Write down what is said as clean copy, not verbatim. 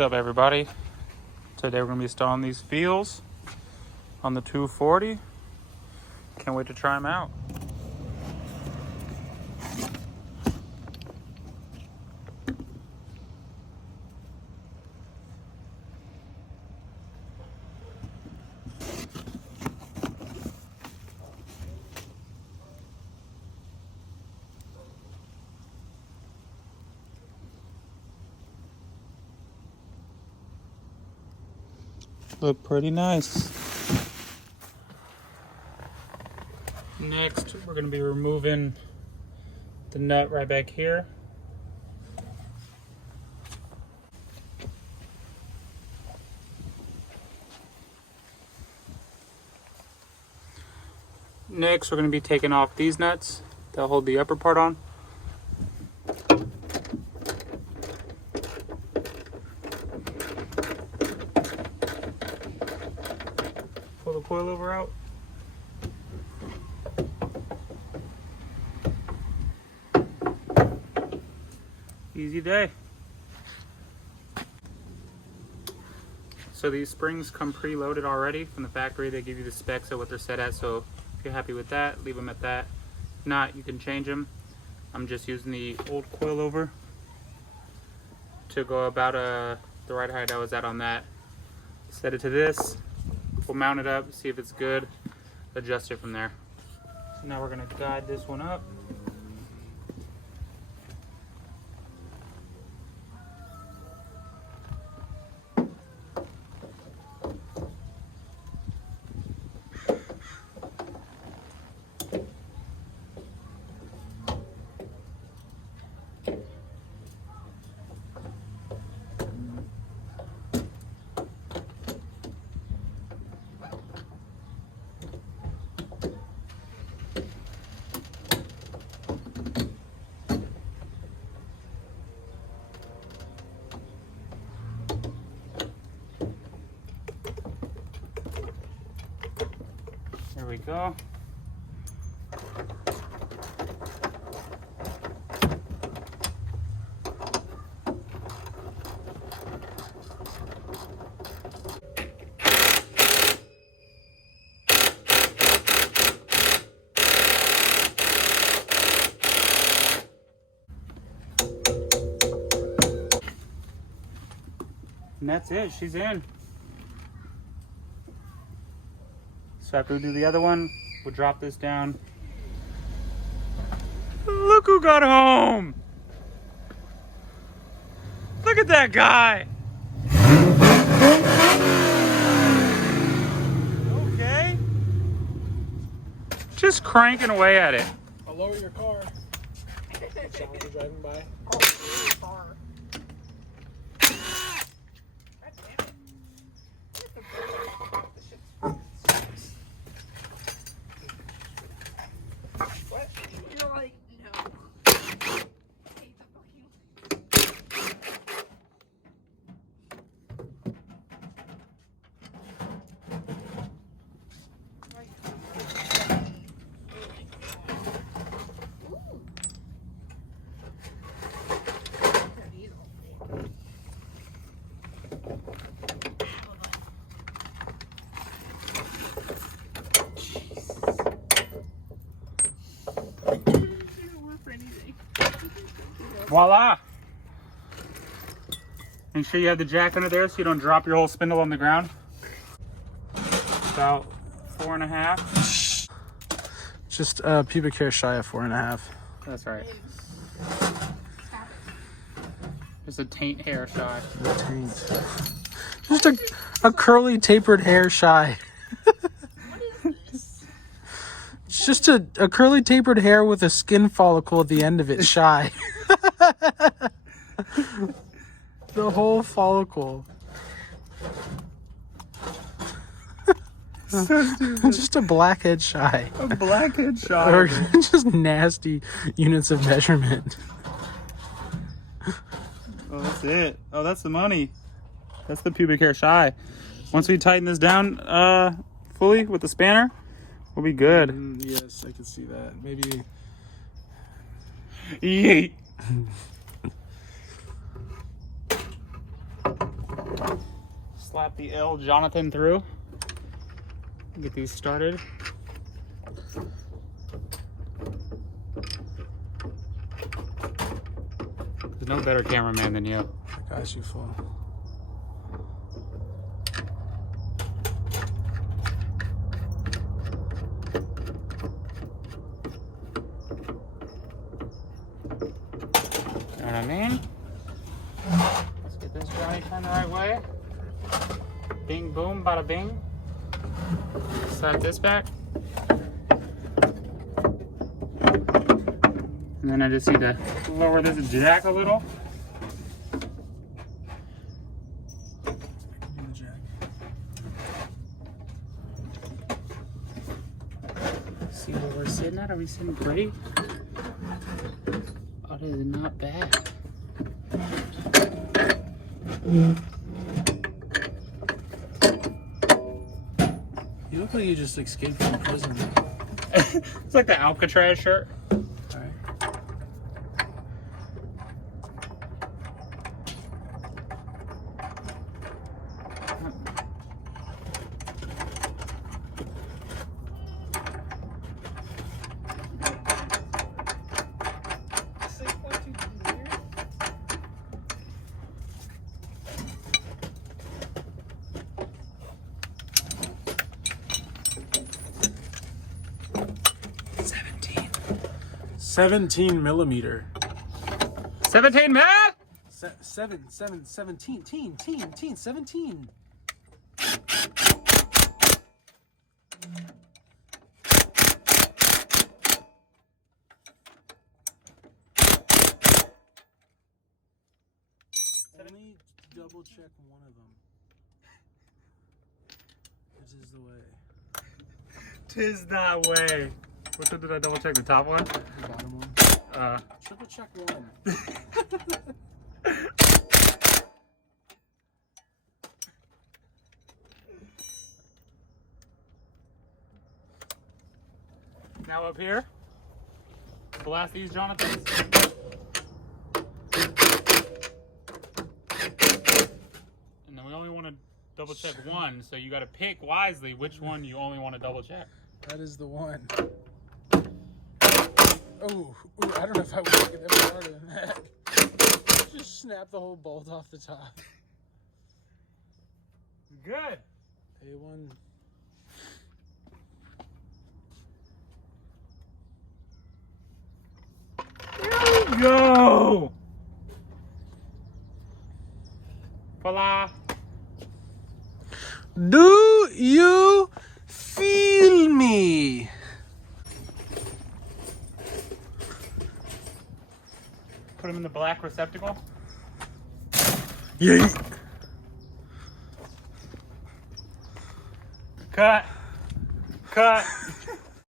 What's up, everybody? Today we're going to be installing these Feals on the 240. Can't wait to try them out. Look pretty nice. Next, we're going to be removing the nut right back here. Next, we're going to be taking off these nuts that hold the upper part on. Pull the coilover out. Easy day. So these springs come preloaded already from the factory. They give you the specs of what they're set at, so if you're happy with that, leave them at that. If not, you can change them. I'm just using the old coilover to go about the right height I was at on that. Set it to this. We'll mount it up, see if it's good, adjust it from there. So now we're going to guide this one up. There we go. And that's it, she's in. So after we do the other one, we'll drop this down. Look who got home! Look at that guy! Okay. Just cranking away at it. I'll lower your car. Someone driving by. Oh, really far. God damn it. What? You're like, no. I hate the fucking... Voila! Make sure you have the jack under there so you don't drop your whole spindle on the ground. About 4.5. Just pubic hair shy of 4.5. That's right. Just a taint hair shy. The taint. Just a curly tapered hair shy. What is this? It's just a curly tapered hair with a skin follicle at the end of it shy. The whole follicle. So stupid. Just a blackhead shy. A blackhead shy. Or just nasty units of measurement. Oh, that's it. Oh, that's the money. That's the pubic hair shy. Once we tighten this down fully with the spanner, we'll be good. Yes, I can see that. Maybe. Yeet. slap the L Jonathan through. Get these started. There's no better cameraman than you. I got you, fool. You know what I mean? Let's get this Johnny turned the right way. Bing, boom, bada bing. Slap this back. And then I just need to lower this jack a little. See where we're sitting at? Are we sitting great? Oh, that is not bad. You look like you just escaped from prison. It's like the Alcatraz shirt. Alright. $17 millimeter. 17 man! 17. Only double check one of them. This is the way. Tis that way. Which one did I double check? The top one? The bottom one. Triple check one. Now up here. Blast these Jonathans. And then we only want to double check one, so you got to pick wisely which one you only want to double check. That is the one. Oh, I don't know if I would make it any harder than that. Just snap the whole bolt off the top. Good. A1. There we go. Voila. Do you feel me? Put them in the black receptacle. Yeah. Cut. Cut.